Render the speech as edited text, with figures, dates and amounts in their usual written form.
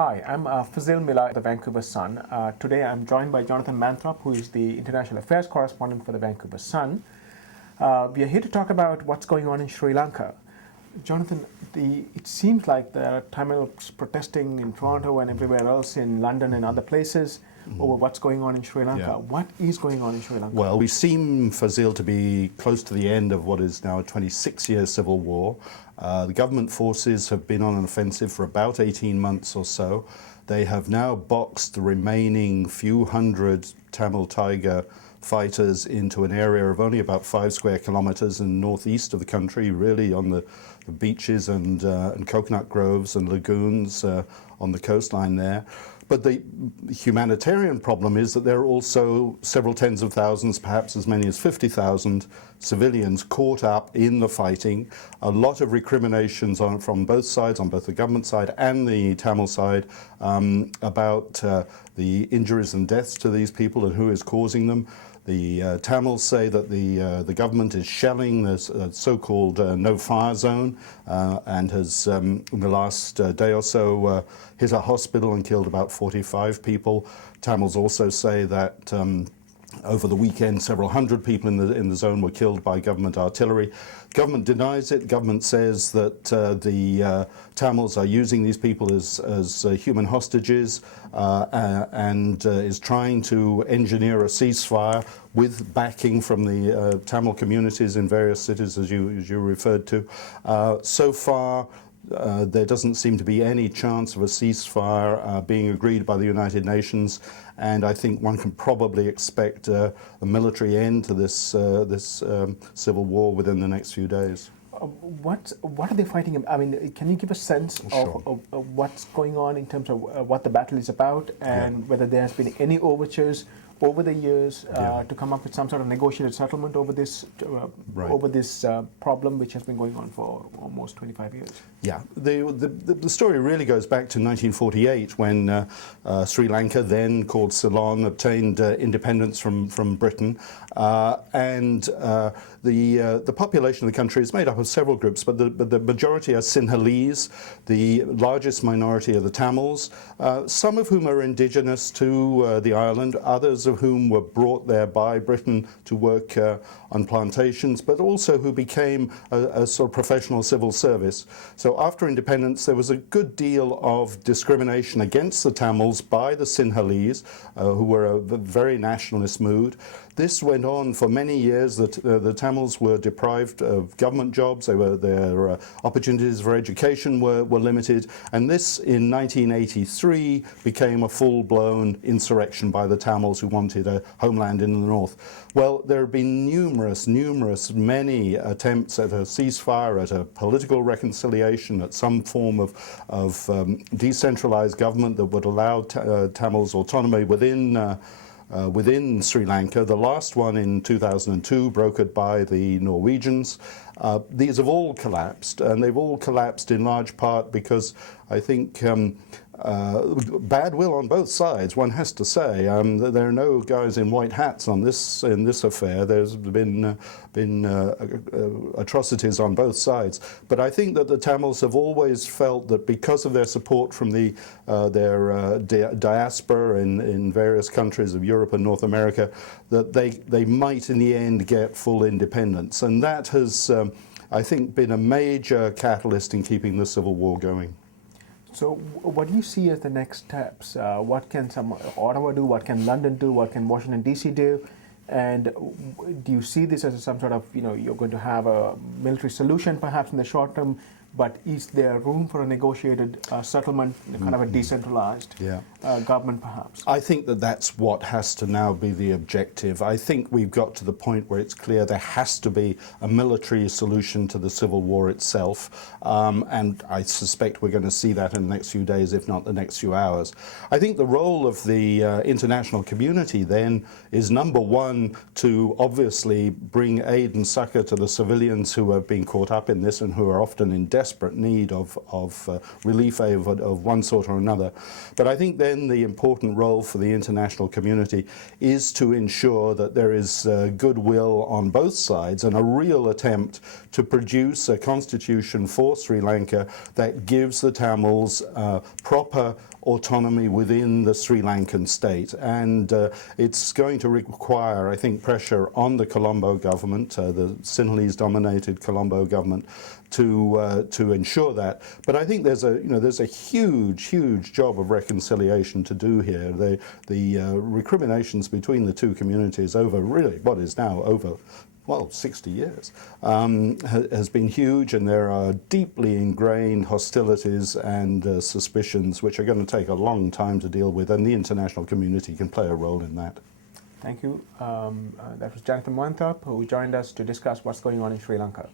Hi, I'm Fazil Mihlar of the Vancouver Sun. Today I'm joined by Jonathan Manthorpe, who is the International Affairs Correspondent for the Vancouver Sun. We are here to talk about what's going on in Sri Lanka. Jonathan, it seems like there are Tamils protesting in Toronto and everywhere else in London and other places over what's going on in Sri Lanka. Yeah. What is going on in Sri Lanka? Well, we seem, Fazil, to be close to the end of what is now a 26-year civil war. The government forces have been on an offensive for about 18 months or so. They have now boxed the remaining few hundred Tamil Tiger fighters into an area of only about 5 square kilometers in the northeast of the country, really on the beaches and coconut groves and lagoons on the coastline there. But the humanitarian problem is that there are also several tens of thousands, perhaps as many as 50,000 civilians caught up in the fighting. A lot of recriminations from both sides, on both the government side and the Tamil side, about the injuries and deaths to these people and who is causing them. The Tamils say that the government is shelling this so-called no-fire zone and has, in the last day or so, hit a hospital and killed about 45 people. Tamils also say that over the weekend, several hundred people in the zone were killed by government artillery. Government denies it. Government says that the Tamils are using these people as human hostages and is trying to engineer a ceasefire with backing from the Tamil communities in various cities, as you referred to. So far, there doesn't seem to be any chance of a ceasefire being agreed by the United Nations, and I think one can probably expect a military end to this civil war within the next few days. What are they fighting? I mean, can you give a sense Sure. of what's going on in terms of what the battle is about, and whether there has been any overtures over the years to come up with some sort of negotiated settlement over this problem, which has been going on for almost 25 years? Yeah, the story really goes back to 1948 when Sri Lanka, then called Ceylon, obtained independence from Britain, and the population of the country is made up of several groups, but the majority are Sinhalese. The largest minority are the Tamils, some of whom are indigenous to the island, others of whom were brought there by Britain to work on plantations, but also who became a sort of professional civil service. So after independence, there was a good deal of discrimination against the Tamils by the Sinhalese, who were a very nationalist mood. This went on for many years. The Tamils were deprived of government jobs. Their opportunities for education were limited. And this, in 1983, became a full-blown insurrection by the Tamils who wanted a homeland in the north. Well, there have been many attempts at a ceasefire, at a political reconciliation, at some form of decentralized government that would allow Tamils autonomy within Sri Lanka. The last one in 2002, brokered by the Norwegians. These have all collapsed, and they've all collapsed in large part because I think bad will on both sides, one has to say. There are no guys in white hats in this affair. There's been atrocities on both sides. But I think that the Tamils have always felt that because of their support from their diaspora in various countries of Europe and North America, that they might in the end get full independence. And that has, I think, been a major catalyst in keeping the civil war going. So what do you see as the next steps? What can Ottawa do? What can London do? What can Washington, D.C. do? And do you see this as some sort of, you're going to have a military solution perhaps in the short term, but is there room for a negotiated settlement, kind of a decentralized government perhaps? I think that that's what has to now be the objective. I think we've got to the point where it's clear there has to be a military solution to the civil war itself, and I suspect we're going to see that in the next few days, if not the next few hours. I think the role of the international community then is, number one, to obviously bring aid and succor to the civilians who have been caught up in this and who are often in desperate need of relief aid of one sort or another. But I think then the important role for the international community is to ensure that there is goodwill on both sides and a real attempt to produce a constitution for Sri Lanka that gives the Tamils proper autonomy within the Sri Lankan state, and it's going to require, I think, pressure on the Colombo government, the Sinhalese-dominated Colombo government, to ensure that. But I think there's a huge job of reconciliation to do here. The recriminations between the two communities over really what is now over, well, 60 years, has been huge, and there are deeply ingrained hostilities and suspicions which are going to take a long time to deal with, and the international community can play a role in that. Thank you. That was Jonathan Manthorpe, who joined us to discuss what's going on in Sri Lanka.